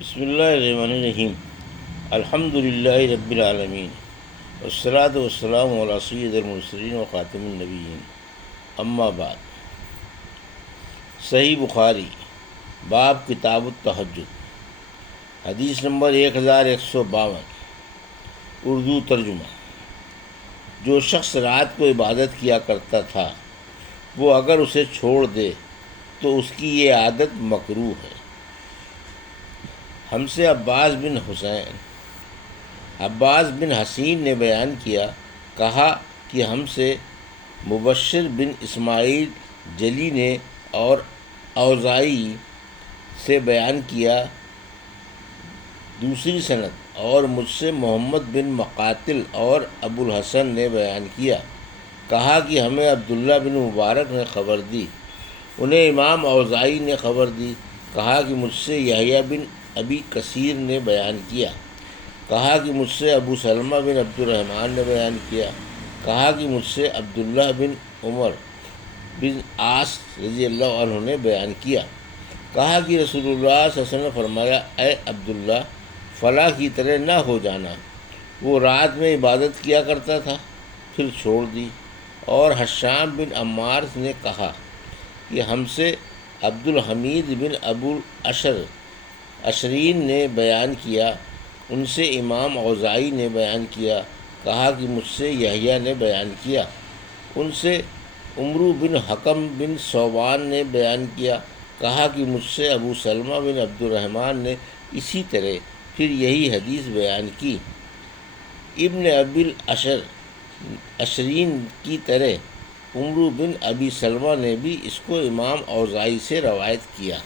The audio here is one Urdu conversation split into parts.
بسم اللہ الرحمن الرحیم الحمد للہ رب العالمین والصلاة والسلام علی سید المرسلین و خاتم النبیین اما بعد۔ صحیح بخاری باب کتاب التہجد، حدیث نمبر 1152، اردو ترجمہ۔ جو شخص رات کو عبادت کیا کرتا تھا وہ اگر اسے چھوڑ دے تو اس کی یہ عادت مکروہ ہے۔ ہم سے عباس بن حسین نے بیان کیا، کہا کہ ہم سے مبشر بن اسماعیل جلی نے اور اوزاعی سے بیان کیا دوسری سند، اور مجھ سے محمد بن مقاتل اور ابو الحسن نے بیان کیا، کہا کہ ہمیں عبداللہ بن مبارک نے خبر دی، انہیں امام اوزاعی نے خبر دی، کہا کہ مجھ سے یحییٰ بن ابی کثیر نے بیان کیا، کہا کہ مجھ سے ابو سلمہ بن عبد الرحمن نے بیان کیا، کہا کہ مجھ سے عبداللہ بن عمر بن عاص رضی اللہ عنہ نے بیان کیا، کہا کہ رسول اللہ صلی اللہ علیہ وسلم نے فرمایا، اے عبداللہ فلاں کی طرح نہ ہو جانا، وہ رات میں عبادت کیا کرتا تھا پھر چھوڑ دی۔ اور حشام بن عمار نے کہا کہ ہم سے عبد الحمید بن ابو العشرین نے بیان کیا، ان سے امام اوزاعی نے بیان کیا، کہا کہ مجھ سے یحییٰ نے بیان کیا، ان سے عمرو بن حکم بن ثوبان نے بیان کیا، کہا کہ مجھ سے ابو سلمہ بن عبد الرحمن نے اسی طرح پھر یہی حدیث بیان کی۔ ابن ابی العشرین کی طرح عمرو بن ابی سلمہ نے بھی اس کو امام اوزاعی سے روایت کیا۔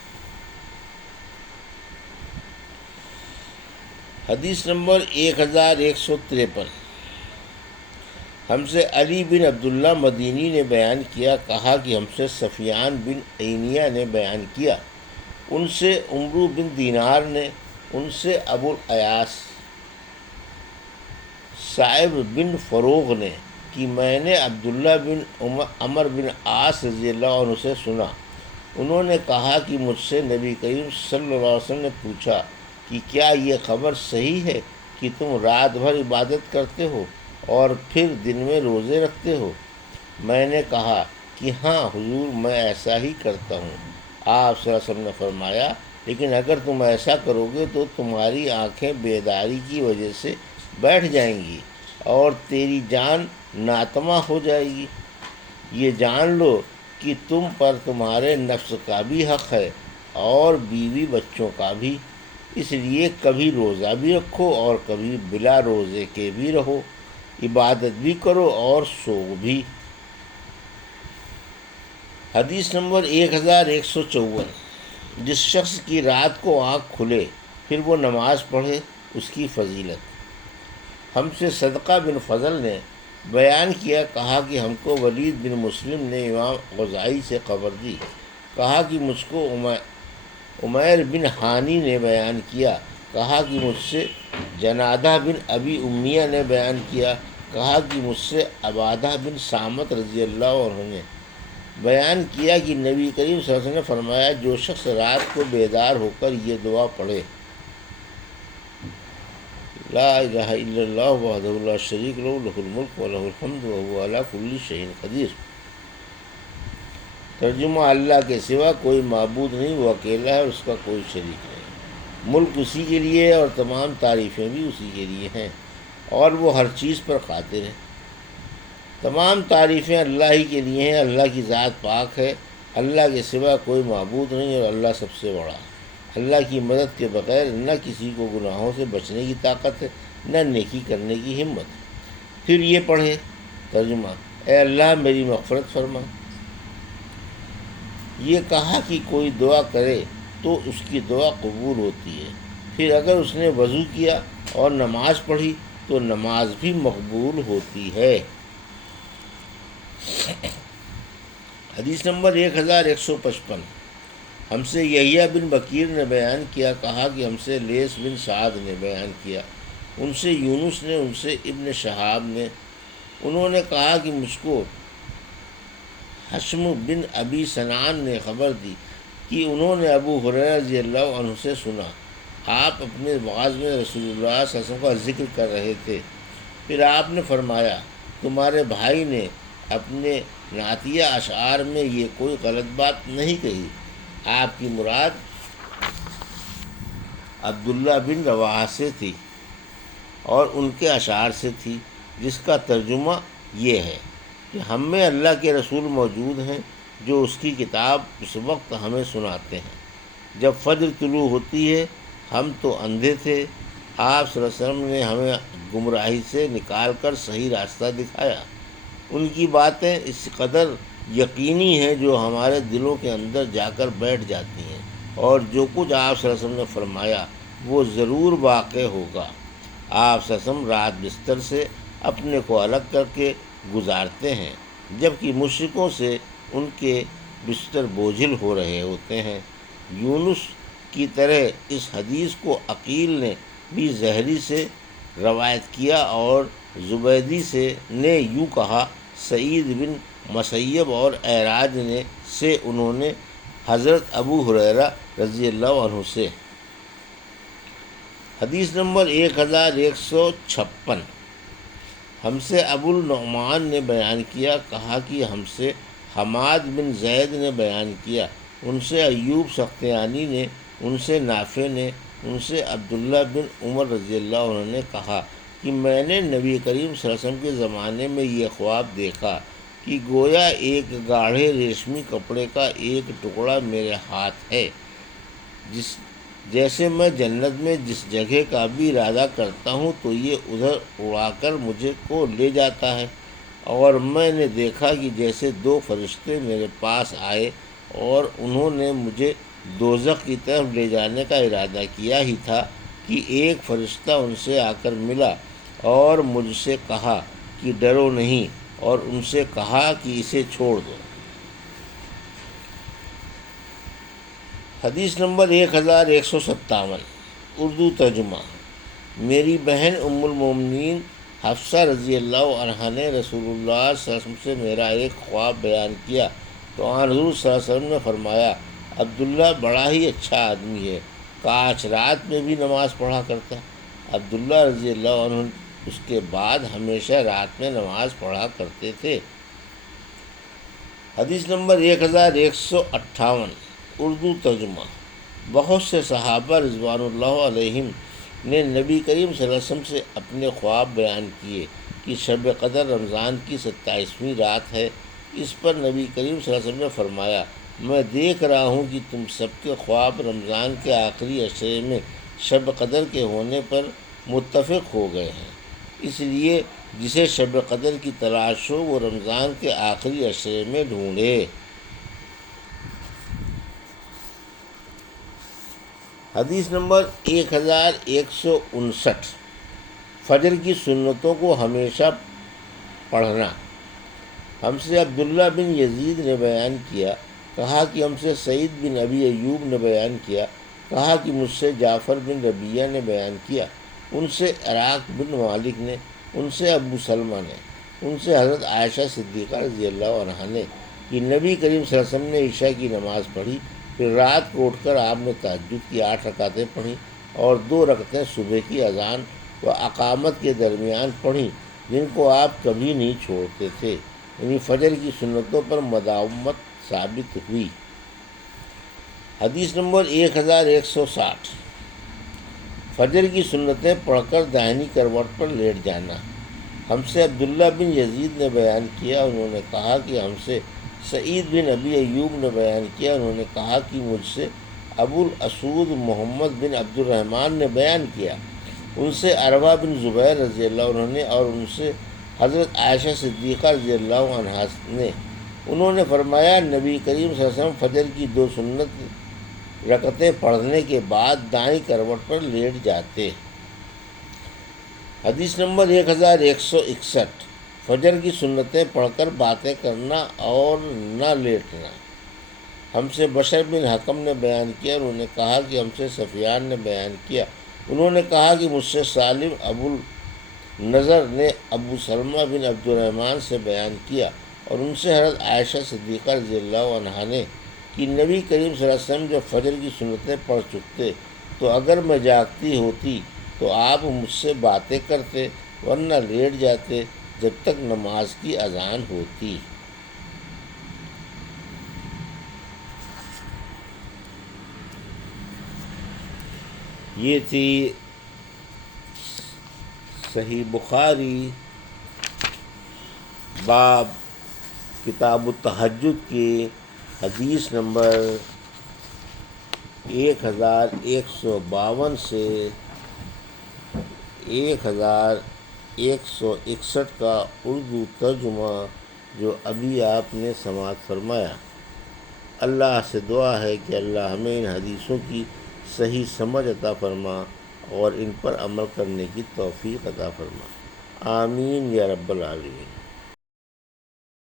حدیث نمبر 1153، ہم سے علی بن عبداللہ مدینی نے بیان کیا، کہا کہ ہم سے سفیان بن عینیہ نے بیان کیا، ان سے عمرو بن دینار نے، ان سے ابو الایاس صائب بن فروغ نے کہ میں نے عبداللہ بن عمر بن عاص رضی اللہ عنہ سے سنا، انہوں نے کہا کہ مجھ سے نبی کریم صلی اللہ علیہ وسلم نے پوچھا کہ کیا یہ خبر صحیح ہے کہ تم رات بھر عبادت کرتے ہو اور پھر دن میں روزے رکھتے ہو؟ میں نے کہا کہ ہاں حضور، میں ایسا ہی کرتا ہوں۔ آپ صلی اللہ علیہ وسلم نے فرمایا، لیکن اگر تم ایسا کرو گے تو تمہاری آنکھیں بیداری کی وجہ سے بیٹھ جائیں گی اور تیری جان ناتمہ ہو جائے گی۔ یہ جان لو کہ تم پر تمہارے نفس کا بھی حق ہے اور بیوی بچوں کا بھی، اس لیے کبھی روزہ بھی رکھو اور کبھی بلا روزے کے بھی رہو، عبادت بھی کرو اور سو بھی۔ حدیث نمبر 1154، جس شخص کی رات کو آنکھ کھلے پھر وہ نماز پڑھے، اس کی فضیلت۔ ہم سے صدقہ بن فضل نے بیان کیا، کہا کہ ہم کو ولید بن مسلم نے امام اوزاعی سے خبر دی، کہا کہ مجھ کو عمیر بن حانی نے بیان کیا، کہا کہ مجھ سے جنادہ بن ابی امیہ نے بیان کیا، کہا کہ مجھ سے عبادہ بن صامت رضی اللہ عنہ نے بیان کیا کہ نبی کریم صلی اللہ علیہ وسلم نے فرمایا، جو شخص رات کو بیدار ہو کر یہ دعا پڑھے، لا الہ الا اللہ وحدہ لا شریک لہ لہ الملک ولہ الحمد وہو علی کل شیء قدیر۔ ترجمہ: اللہ کے سوا کوئی معبود نہیں، وہ اکیلا ہے اور اس کا کوئی شریک نہیں، ملک اسی کے لیے ہے اور تمام تعریفیں بھی اسی کے لیے ہیں، اور وہ ہر چیز پر قادر ہے۔ تمام تعریفیں اللہ ہی کے لیے ہیں، اللہ کی ذات پاک ہے، اللہ کے سوا کوئی معبود نہیں اور اللہ سب سے بڑا ہے۔ اللہ کی مدد کے بغیر نہ کسی کو گناہوں سے بچنے کی طاقت ہے، نہ نیکی کرنے کی ہمت۔ پھر یہ پڑھے۔ ترجمہ: اے اللہ میری مغفرت فرما۔ یہ کہا کہ کوئی دعا کرے تو اس کی دعا قبول ہوتی ہے، پھر اگر اس نے وضو کیا اور نماز پڑھی تو نماز بھی مقبول ہوتی ہے۔ حدیث نمبر 1155، ہم سے یحییٰ بن بکیر نے بیان کیا، کہا کہ ہم سے لیث بن سعد نے بیان کیا، ان سے یونس نے، ان سے ابن شہاب نے، انہوں نے کہا کہ مجھ کو حشم بن ابی سنان نے خبر دی کہ انہوں نے ابو ہریرہ رضی اللہ عنہ سے سنا، آپ اپنے وعظ میں رسول اللہ صلی اللہ علیہ وسلم کا ذکر کر رہے تھے۔ پھر آپ نے فرمایا، تمہارے بھائی نے اپنے نعتیہ اشعار میں یہ کوئی غلط بات نہیں کہی۔ آپ کی مراد عبداللہ بن رواحہ سے تھی اور ان کے اشعار سے تھی، جس کا ترجمہ یہ ہے کہ ہم میں اللہ کے رسول موجود ہیں جو اس کی کتاب اس وقت ہمیں سناتے ہیں جب فجر طلوع ہوتی ہے۔ ہم تو اندھے تھے، آپ صلی اللہ علیہ وسلم نے ہمیں گمراہی سے نکال کر صحیح راستہ دکھایا۔ ان کی باتیں اس قدر یقینی ہیں جو ہمارے دلوں کے اندر جا کر بیٹھ جاتی ہیں، اور جو کچھ آپ صلی اللہ علیہ وسلم نے فرمایا وہ ضرور واقع ہوگا۔ آپ صلی اللہ علیہ وسلم رات بستر سے اپنے کو الگ کر کے گزارتے ہیں، جبکہ مشرکوں سے ان کے بستر بوجھل ہو رہے ہوتے ہیں۔ یونس کی طرح اس حدیث کو عقیل نے بھی زہری سے روایت کیا، اور زبیدی نے یوں کہا، سعید بن مسیب اور اعراج سے انہوں نے حضرت ابو ہریرہ رضی اللہ عنہ سے۔ حدیث نمبر 1156۔ ہم سے ابو النعمان نے بیان کیا، کہا کہ ہم سے حماد بن زید نے بیان کیا، ان سے ایوب سختیانی نے، ان سے نافع نے، ان سے عبداللہ بن عمر رضی اللہ عنہ نے کہا کہ میں نے نبی کریم صلی اللہ علیہ وسلم کے زمانے میں یہ خواب دیکھا کہ گویا ایک گاڑھے ریشمی کپڑے کا ایک ٹکڑا میرے ہاتھ ہے، جیسے میں جنت میں جس جگہ کا بھی ارادہ کرتا ہوں تو یہ ادھر اڑا کر مجھے کو لے جاتا ہے۔ اور میں نے دیکھا کہ جیسے دو فرشتے میرے پاس آئے، اور انہوں نے مجھے دوزخ کی طرف لے جانے کا ارادہ کیا ہی تھا کہ ایک فرشتہ ان سے آ کر ملا اور مجھ سے کہا کہ ڈرو نہیں، اور ان سے کہا کہ اسے چھوڑ دو۔ حدیث نمبر 1157۔ اردو ترجمہ۔ میری بہن ام المومنین حفصہ رضی اللہ عنہا نے رسول اللہ صلی اللہ علیہ وسلم سے میرا ایک خواب بیان کیا تو آن حضور صلی اللہ علیہ وسلم نے فرمایا، عبداللہ بڑا ہی اچھا آدمی ہے، کاش رات میں بھی نماز پڑھا کرتا۔ عبداللہ رضی اللہ عنہ اس کے بعد ہمیشہ رات میں نماز پڑھا کرتے تھے۔ حدیث نمبر 1158۔ اردو ترجمہ۔ بہت سے صحابہ رضوان اللہ علیہم نے نبی کریم صلی اللہ علیہ وسلم سے اپنے خواب بیان کیے کہ شب قدر رمضان کی 27ویں رات ہے۔ اس پر نبی کریم صلی اللہ علیہ وسلم نے فرمایا، میں دیکھ رہا ہوں کہ تم سب کے خواب رمضان کے آخری عشرے میں شب قدر کے ہونے پر متفق ہو گئے ہیں، اس لیے جسے شب قدر کی تلاش ہو وہ رمضان کے آخری عشرے میں ڈھونڈے۔ حدیث نمبر 1159۔ فجر کی سنتوں کو ہمیشہ پڑھنا۔ ہم سے عبداللہ بن یزید نے بیان کیا، کہا کہ ہم سے سعید بن ابی ایوب نے بیان کیا، کہا کہ مجھ سے جعفر بن ربیہ نے بیان کیا، ان سے عراق بن مالک نے، ان سے ابو سلمہ نے، ان سے حضرت عائشہ صدیقہ رضی اللہ عنہا نے کہ نبی کریم صلی اللہ علیہ وسلم نے عشاء کی نماز پڑھی، پھر رات کو اٹھ کر آپ نے تہجد کی 8 رکعتیں پڑھیں اور 2 رکعتیں صبح کی اذان و اقامت کے درمیان پڑھیں، جن کو آپ کبھی نہیں چھوڑتے تھے، یعنی فجر کی سنتوں پر مداومت ثابت ہوئی۔ حدیث نمبر 1160۔ فجر کی سنتیں پڑھ کر دائنی کروٹ پر لیٹ جانا۔ ہم سے عبداللہ بن یزید نے بیان کیا، انہوں نے کہا کہ ہم سے سعید بن ابی ایوب نے بیان کیا، انہوں نے کہا کہ مجھ سے ابو الاسود محمد بن عبد الرحمن نے بیان کیا، ان سے عروہ بن زبیر رضی اللہ عنہ نے، اور ان سے حضرت عائشہ صدیقہ رضی اللہ عنہا نے، انہوں نے فرمایا، نبی کریم صلی اللہ علیہ وسلم فجر کی 2 سنت رکعتیں پڑھنے کے بعد دائیں کروٹ پر لیٹ جاتے۔ حدیث نمبر 1161۔ فجر کی سنتیں پڑھ کر باتیں کرنا اور نہ لیٹنا۔ ہم سے بشر بن حکم نے بیان کیا، انہوں نے کہا کہ ہم سے سفیان نے بیان کیا، انہوں نے کہا کہ مجھ سے سالم ابو النضر نے ابو سلمہ بن عبد الرحمن سے بیان کیا، اور ان سے حضرت عائشہ صدیقہ رضی اللہ عنہا نے کہ نبی کریم صلی اللہ علیہ وسلم جب فجر کی سنتیں پڑھ چکتے تو اگر میں جاگتی ہوتی تو آپ مجھ سے باتیں کرتے، ورنہ لیٹ جاتے جب تک نماز کی اذان ہوتی۔ یہ تھی صحیح بخاری باب کتاب التہجد کی حدیث نمبر 1152 سے 1161 کا اردو ترجمہ جو ابھی آپ نے سماعت فرمایا۔ اللہ سے دعا ہے کہ اللہ ہمیں ان حدیثوں کی صحیح سمجھ عطا فرما اور ان پر عمل کرنے کی توفیق عطا فرما، آمین یا رب العالمین۔